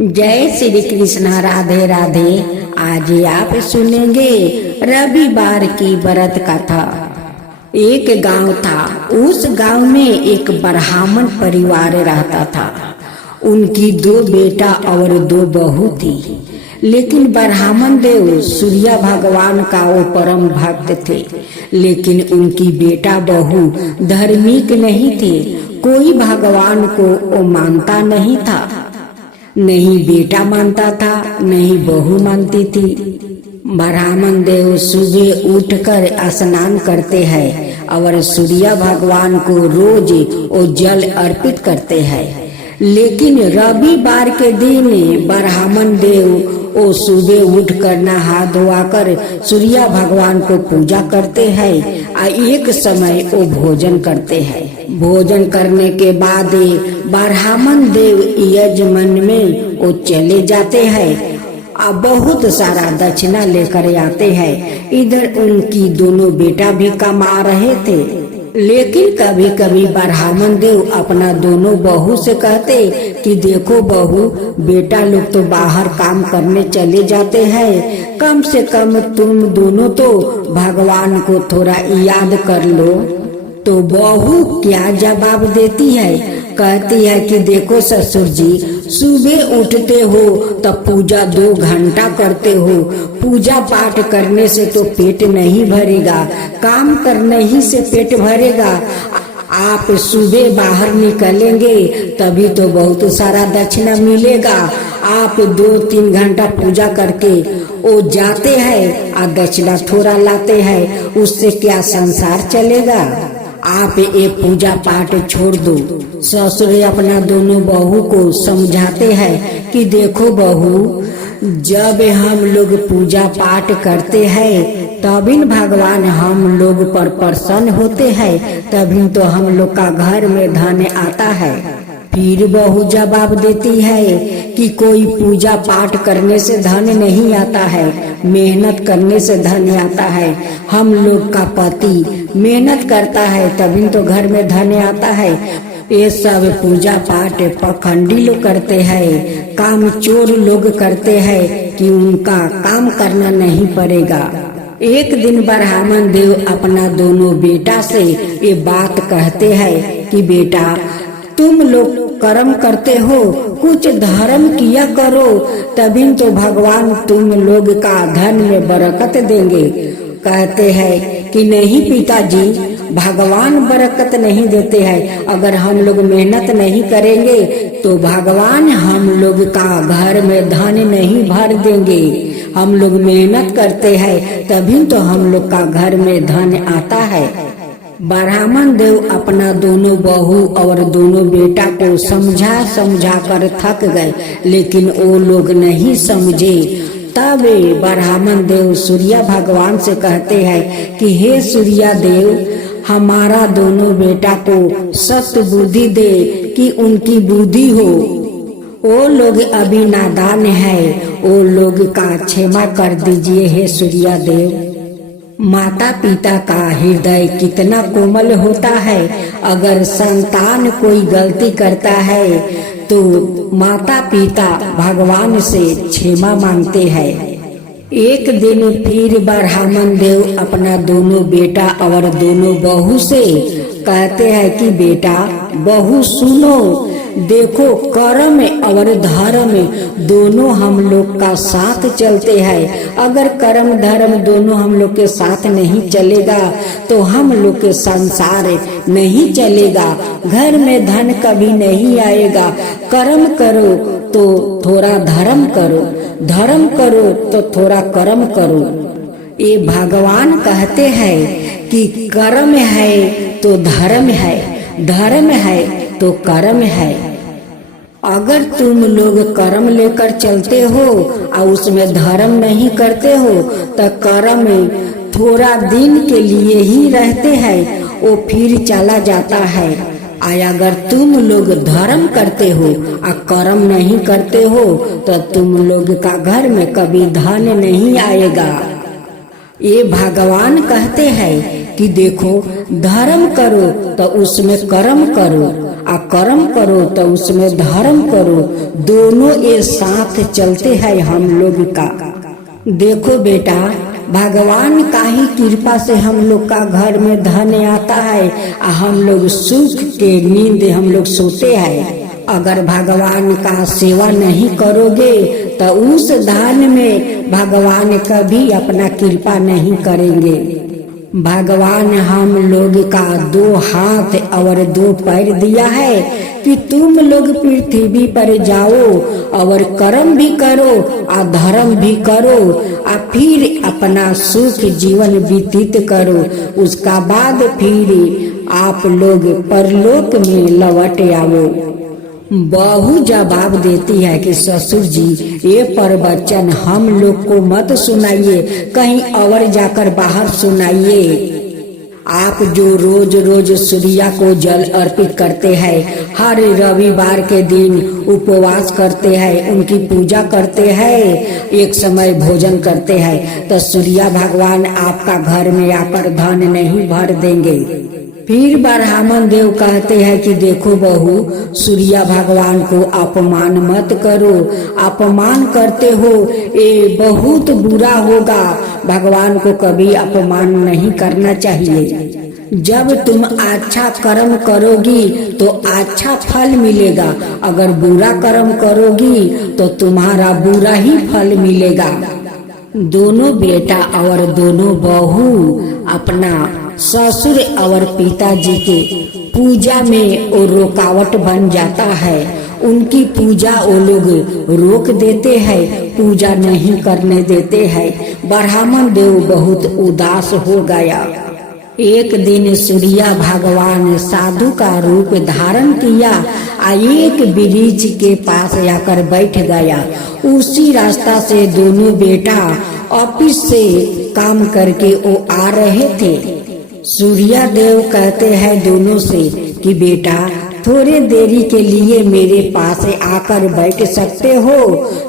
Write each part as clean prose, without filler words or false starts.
जय श्री कृष्ण, राधे राधे। आज आप सुनेंगे रविवार की व्रत कथा। एक गांव था। उस गांव में एक ब्राह्मण परिवार रहता था। उनकी 2 बेटा और 2 बहू थी। लेकिन ब्राह्मण देव सूर्य भगवान का वो परम भक्त थे। लेकिन उनकी बेटा बहू धार्मिक नहीं थे। कोई भगवान को वो मानता नहीं था। नहीं बेटा मानता था, नहीं बहू मानती थी। ब्राह्मण देव सुबह उठकर स्नान करते हैं और सूर्य भगवान को रोज वो जल अर्पित करते हैं। लेकिन रविवार के दिन ब्राह्मण देव वो सुबह उठकर नहा धोआकर सूर्य भगवान को पूजा करते हैं और एक समय वो भोजन करते हैं। भोजन करने के बाद ब्राह्मण देव यजमान में वो चले जाते हैं और बहुत सारा दक्षिणा लेकर आते हैं। इधर उनकी दोनों बेटा भी कमा रहे थे। लेकिन कभी कभी ब्राह्मण देव अपना दोनों बहू से कहते कि देखो बहू, बेटा लोग तो बाहर काम करने चले जाते हैं, कम से कम तुम दोनों तो भगवान को थोड़ा याद कर लो। तो बहू क्या जवाब देती है? कहती है कि देखो ससुर जी, सुबह उठते हो तब पूजा 2 घंटा करते हो। पूजा पाठ करने से तो पेट नहीं भरेगा, काम करने ही से पेट भरेगा। आप सुबह बाहर निकलेंगे तभी तो बहुत सारा दक्षिणा मिलेगा। आप 2-3 घंटा पूजा करके वो जाते हैं और दक्षिणा थोड़ा लाते हैं, उससे क्या संसार चलेगा? आप ये पूजा पाठ छोड़ दो। ससुर अपना दोनों बहू को समझाते हैं कि देखो बहू, जब हम लोग पूजा पाठ करते हैं तभी भगवान हम लोग पर प्रसन्न होते हैं, तभी तो हम लोग का घर में धन आता है। फिर बहू जवाब देती है कि कोई पूजा पाठ करने से धन नहीं आता है, मेहनत करने से धन आता है। हम लोग का पति मेहनत करता है तभी तो घर में धन आता है। ये सब पूजा पाठ पखंडी लोग करते हैं, काम चोर लोग करते हैं कि उनका काम करना नहीं पड़ेगा। एक दिन ब्राह्मण देव अपना दोनों बेटा से ये बात कहते हैं कि बेटा, तुम लोग कर्म करते हो, कुछ धर्म किया करो, तभी तो भगवान तुम लोग का धन में बरकत देंगे। कहते हैं कि नहीं पिताजी, भगवान बरकत नहीं देते हैं। अगर हम लोग मेहनत नहीं करेंगे तो भगवान हम लोग का घर में धन नहीं भर देंगे। हम लोग मेहनत करते हैं तभी तो हम लोग का घर में धन आता है। ब्राह्मण देव अपना दोनों बहू और दोनों बेटा को समझा कर थक गए, लेकिन वो लोग नहीं समझे। तब ब्राह्मण देव सूर्य भगवान से कहते हैं कि हे सूर्य देव, हमारा दोनों बेटा को सत्य बुद्धि दे कि उनकी बुद्धि हो। वो लोग अभी नादान है, वो लोग का क्षमा कर दीजिए हे सूर्य देव। माता पिता का हृदय कितना कोमल होता है। अगर संतान कोई गलती करता है तो माता पिता भगवान से क्षमा मांगते हैं। एक दिन फिर ब्राह्मण देव अपना दोनों बेटा और दोनों बहू से कहते हैं कि बेटा बहू सुनो, देखो कर्म और धर्म दोनों हम लोग का साथ चलते हैं। अगर कर्म धर्म दोनों हम लोग के साथ नहीं चलेगा तो हम लोग के संसार नहीं चलेगा, घर में धन कभी नहीं आएगा। कर्म करो तो थोड़ा धर्म करो, धर्म करो तो थोड़ा कर्म करो। ये भगवान कहते हैं कि कर्म है तो धर्म है, धर्म है तो कर्म है। अगर तुम लोग कर्म लेकर चलते हो और उसमें धर्म नहीं करते हो तो कर्म थोड़ा दिन के लिए ही रहते हैं, वो फिर चला जाता है। अगर तुम लोग धर्म करते हो और कर्म नहीं करते हो तो तुम लोग का घर में कभी धन नहीं आएगा। ये भगवान कहते हैं कि देखो, धर्म करो तो उसमें कर्म करो कर्म करो तो उसमें धर्म करो, दोनों एक साथ चलते हैं हम लोग का। देखो बेटा, भगवान का ही कृपा से हम लोग का घर में धन आता है, हम लोग सुख के नींद हम लोग सोते हैं। अगर भगवान का सेवा नहीं करोगे तो उस धन में भगवान कभी अपना कृपा नहीं करेंगे। भगवान हम लोग का 2 हाथ और 2 पैर दिया है कि तुम लोग पृथ्वी पर जाओ और कर्म भी करो और धर्म भी करो और फिर अपना सुख जीवन व्यतीत करो। उसका बाद फिर आप लोग परलोक में लौट आओ। बहू जवाब देती है कि ससुर जी, ये प्रवचन हम लोग को मत सुनाइए, कहीं और जाकर बाहर सुनाइए। आप जो रोज रोज सूर्या को जल अर्पित करते हैं, हर रविवार के दिन उपवास करते हैं, उनकी पूजा करते हैं, एक समय भोजन करते हैं, तो सूर्या भगवान आपका घर में आकर धन नहीं भर देंगे। फिर ब्राह्मण देव कहते हैं कि देखो बहू, सूर्या भगवान को अपमान मत करो, अपमान करते हो ये बहुत बुरा होगा। भगवान को कभी अपमान नहीं करना चाहिए। जब तुम अच्छा कर्म करोगी तो अच्छा फल मिलेगा, अगर बुरा कर्म करोगी तो तुम्हारा बुरा ही फल मिलेगा। दोनों बेटा और दोनों बहू अपना ससुर और पिताजी के पूजा में वो रुकावट बन जाता है। उनकी पूजा वो लोग रोक देते हैं, पूजा नहीं करने देते हैं। ब्राह्मण देव बहुत उदास हो गया। एक दिन सूर्या भगवान साधु का रूप धारण किया, एक वृक्ष के पास आकर बैठ गया। उसी रास्ता से दोनों बेटा ऑफिस से काम करके वो आ रहे थे। सूर्या देव कहते हैं दोनों से कि बेटा, थोड़े देरी के लिए मेरे पास आकर बैठ सकते हो?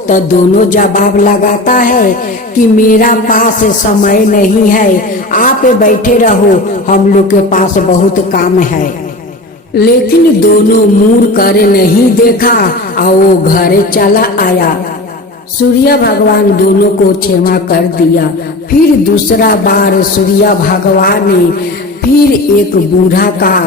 तो दोनों जवाब लगाता है कि मेरा पास समय नहीं है, आप बैठे रहो, हम लोग के पास बहुत काम है। लेकिन दोनों मुड़ कर नहीं देखा और वो घर चला आया। सूर्य भगवान दोनों को क्षमा कर दिया। फिर दूसरा बार सूर्य भगवान ने फिर एक बूढ़ा का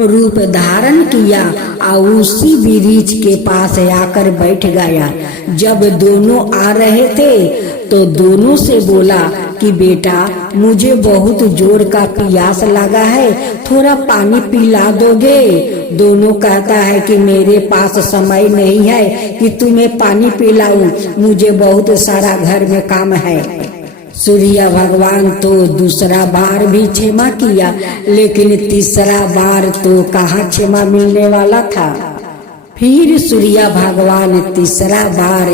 रूप धारण किया और उसी वृक्ष के पास आकर बैठ गया। जब दोनों आ रहे थे तो दोनों से बोला कि बेटा, मुझे बहुत जोर का प्यास लगा है, थोड़ा पानी पिला दोगे? दोनों कहता है कि मेरे पास समय नहीं है कि तुम्हें पानी पिलाऊं, मुझे बहुत सारा घर में काम है। सूर्य भगवान तो दूसरा बार भी क्षमा किया, लेकिन तीसरा बार तो कहाँ क्षमा मिलने वाला था। फिर सूर्य भगवान तीसरा बार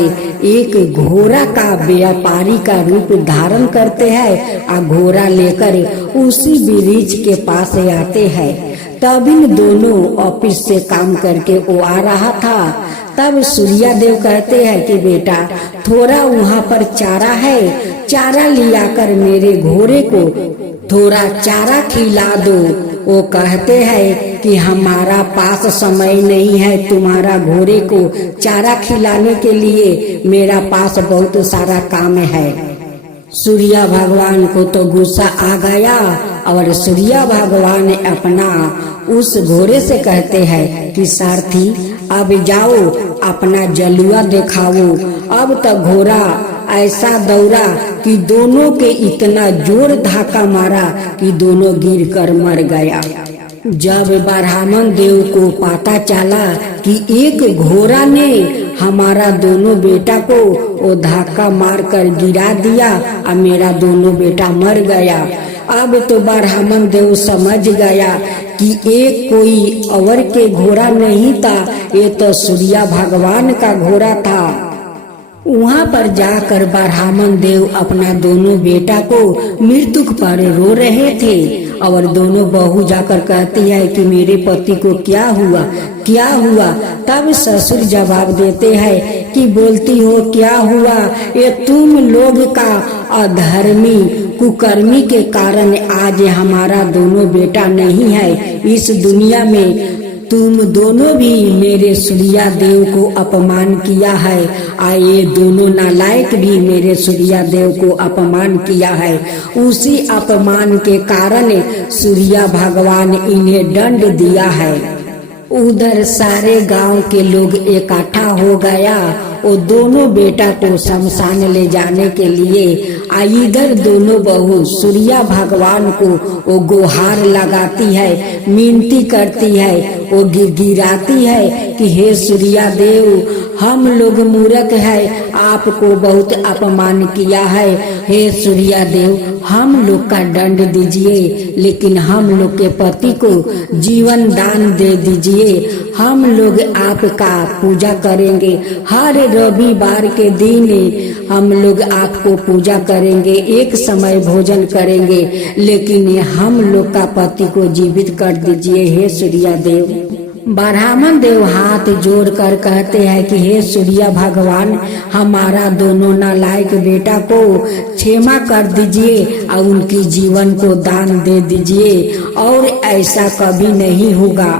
एक घोड़ा का व्यापारी का रूप धारण करते हैं और घोड़ा लेकर उसी वृक्ष के पास आते हैं। तब इन दोनों ऑफिस से काम करके वो आ रहा था। तब सूर्य देव कहते हैं कि बेटा, थोड़ा वहाँ पर चारा है, चारा लिया कर मेरे घोड़े को थोड़ा चारा खिला दो। वो कहते हैं कि हमारा पास समय नहीं है तुम्हारा घोड़े को चारा खिलाने के लिए, मेरा पास बहुत सारा काम है। सूर्य भगवान को तो गुस्सा आ गया और सूर्य भगवान अपना उस घोड़े से कहते हैं कि सारथी, अब जाओ अपना जलुआ दिखाओ। अब तो घोड़ा ऐसा दौड़ा कि दोनों के इतना जोर धक्का मारा कि दोनों गिरकर मर गया। जब ब्राह्मण देव को पता चला कि एक घोड़ा ने हमारा दोनों बेटा को वो धक्का मारकर गिरा दिया और मेरा दोनों बेटा मर गया, अब तो ब्राह्मण देव समझ गया कि एक कोई और के घोड़ा नहीं था, ये तो सूर्य भगवान का घोड़ा था। वहाँ पर जाकर ब्राह्मण देव अपना दोनों बेटा को मृत्यु पर रो रहे थे और दोनों बहू जाकर कहती है कि मेरे पति को क्या हुआ, क्या हुआ? तब ससुर जवाब देते हैं कि बोलती हो क्या हुआ, ये तुम लोग का अधर्मी कुकर्मी के कारण आज हमारा दोनों बेटा नहीं है इस दुनिया में। तुम दोनों भी मेरे सूर्या देव को अपमान किया है। ये दोनों नालायक भी मेरे सूर्या देव को अपमान किया है। उसी अपमान के कारण सूर्या भगवान इन्हें दंड दिया है। उधर सारे गांव के लोग इकट्ठा हो गया। वो दोनों बेटा को शमशान ले जाने के लिए इधर दोनों बहू सूर्या भगवान को वो गुहार लगाती है, मिनती करती है, वो गिड़गिड़ाती है कि हे सूर्या देव, हम लोग मूर्ख है, आपको बहुत अपमान किया है। हे सूर्या देव, हम लोग का दंड दीजिए, लेकिन हम लोग के पति को जीवन दान दे दीजिए। हम लोग आपका पूजा करेंगे, हर रविवार के दिन हम लोग आपको पूजा करेंगे, एक समय भोजन करेंगे, लेकिन हम लोग का पति को जीवित कर दीजिए हे सूर्या देव। ब्राह्मण देव हाथ जोड़कर कहते हैं कि हे सूर्या भगवान, हमारा दोनों नालायक बेटा को क्षमा कर दीजिए और उनकी जीवन को दान दे दीजिए, और ऐसा कभी नहीं होगा।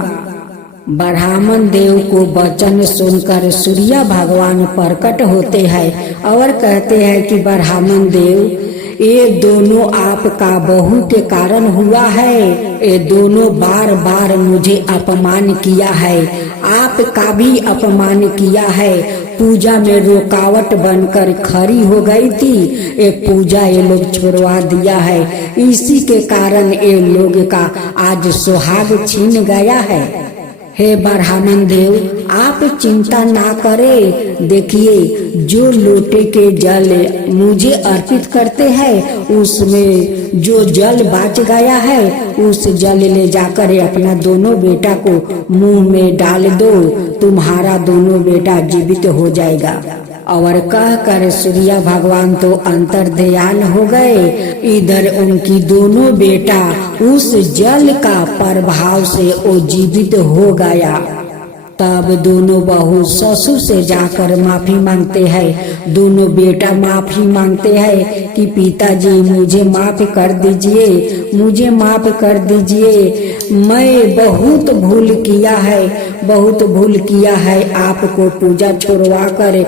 ब्राह्मण देव को वचन सुनकर सूर्या भगवान प्रकट होते हैं और कहते हैं कि ब्राह्मण देव, ये दोनों आपका बहू के कारण हुआ है। ये दोनों बार बार मुझे अपमान किया है, आपका भी अपमान किया है। पूजा में रुकावट बनकर खड़ी हो गई थी, ये पूजा ये लोग छुड़वा दिया है। इसी के कारण ये लोग का आज सुहाग छीन गया है। हे ब्राह्मण देव, आप चिंता ना करें। देखिए, जो लोटे के जल मुझे अर्पित करते हैं, उसमें जो जल बच गया है, उस जल ले जाकर अपना दोनों बेटा को मुंह में डाल दो, तुम्हारा दोनों बेटा जीवित हो जाएगा। और कहकर सूर्या भगवान तो अंतर्ध्यान हो गए। इधर उनकी दोनों बेटा उस जल का प्रभाव से वो जीवित हो गया। तब दोनों बहू ससुर से जाकर माफी मांगते हैं। दोनों बेटा माफी मांगते हैं कि पिताजी मुझे माफ कर दीजिए, मुझे माफ कर दीजिए, मैं बहुत भूल किया है, बहुत भूल किया है। आपको पूजा छोड़वा कर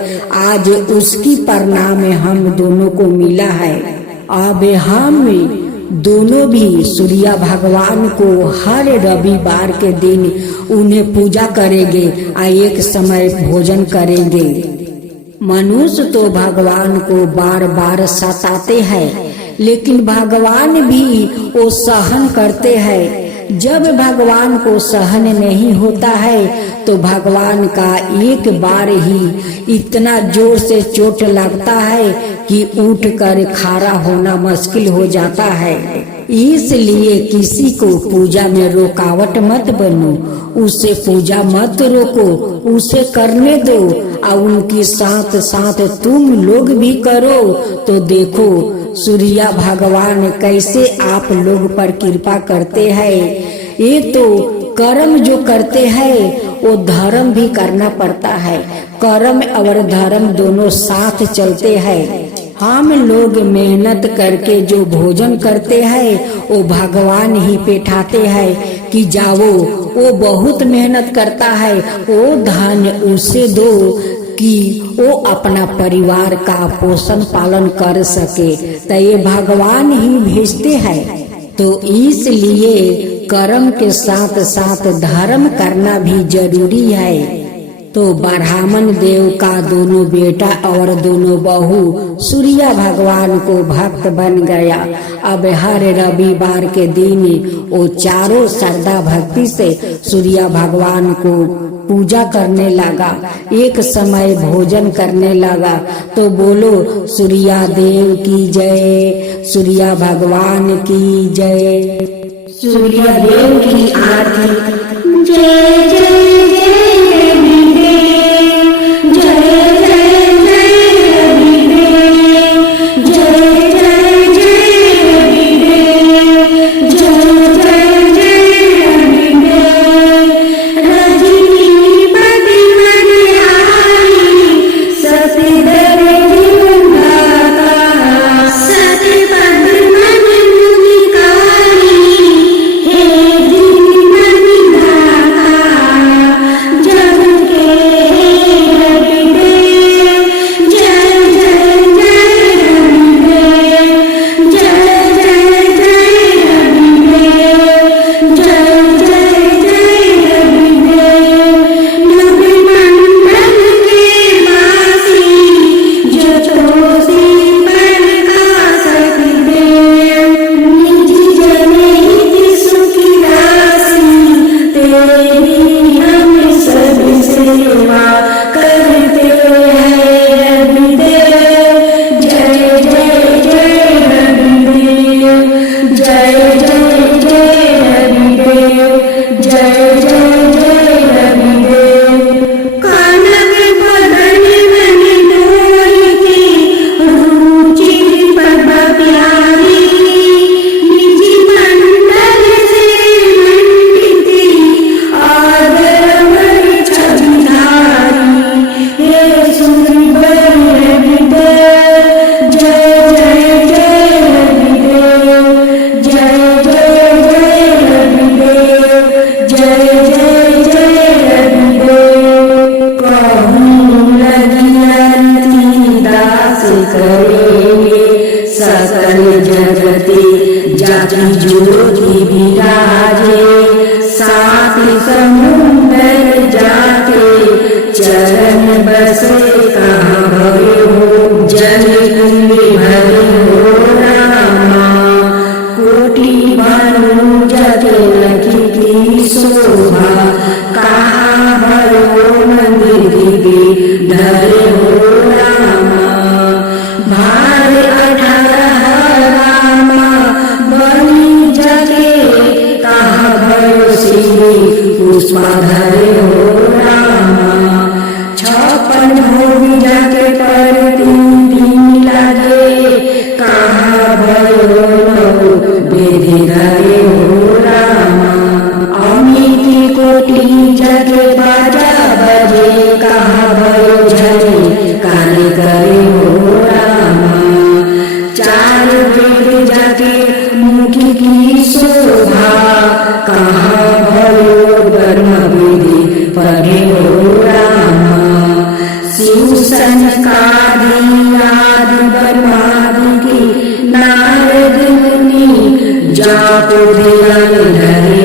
आज उसकी परिणाम हम दोनों को मिला है। अब हम दोनों भी सूर्या भगवान को हर रविवार के दिन उन्हें पूजा करेंगे और एक समय भोजन करेंगे। मनुष्य तो भगवान को बार बार सताते हैं, लेकिन भगवान भी वो सहन करते हैं। जब भगवान को सहन नहीं होता है तो भगवान का एक बार ही इतना जोर से चोट लगता है कि उठकर खड़ा होना मुश्किल हो जाता है। इसलिए किसी को पूजा में रुकावट मत बनो, उसे पूजा मत रोको, उसे करने दो और उनके साथ साथ तुम लोग भी करो। तो देखो सूर्या भगवान कैसे आप लोग पर कृपा करते हैं। ये तो कर्म जो करते हैं वो धर्म भी करना पड़ता है। कर्म और धर्म दोनों साथ चलते हैं। हम लोग मेहनत करके जो भोजन करते हैं वो भगवान ही बैठाते हैं कि जाओ, वो बहुत मेहनत करता है, वो धन उसे दो कि वो अपना परिवार का पोषण पालन कर सके। तो ये भगवान ही भेजते हैं। तो इसलिए कर्म के साथ साथ धर्म करना भी जरूरी है। तो ब्राह्मण देव का दोनों बेटा और दोनों बहू सूर्या भगवान को भक्त बन गया। अब हर रविवार के दिन वो चारों श्रद्धा भक्ति से सूर्या भगवान को पूजा करने लगा, एक समय भोजन करने लगा। तो बोलो सूर्या देव की जय, सूर्या भगवान की जय, सूर्या देव की आरती। जय जय जय रविदेव, जय जय जय रविदेव, जय जय जय रविदेव, जय जय जय रविदेव। रजनी पति मन आई, सतदर जीवन दाता, सतपद मन मुनि कारी, हे दीन जय जय जय रविदेव। कानक बदन मन मोहि के रुचि पद प्यारी। निज मंडल से मंडित आदर मणि छवि धारी। हे सुंदर रविदेव जय जय जय रविदेव। जय जय जय रविदेव। जय जय जय रविदेव। कहूँ लगी अरती दास करेंगे सकल जगते जाति ज्योति विराजे। सात समुंदर जाते चरण बसे कहाँ भरे हो। जल कुंभ भरे हो रामा। कोटि भानु जगे लखी की शोभा। कहाँ भयो मंदिर दिव्य धरे हो रामा। भार 18 रामा बलि जगे। कहाँ भयो श्री पुष्पा धरे हो रामा। 56 भोग जाके पर 3 दिन लागे। कहाँ भयो वेदी धरे हो रामा। अमिति कोटि जगे बाजा बजे। कहाँ भयो झरे काले करे हो रामा। 4 वेद जाके मुखी की शोभा। कहाँ भयो ब्रह्म विधि पढ़े हो रामा। शिव सनकादि आदि ब्रह्मादि की नारद मुनि जापो ध्यान धरे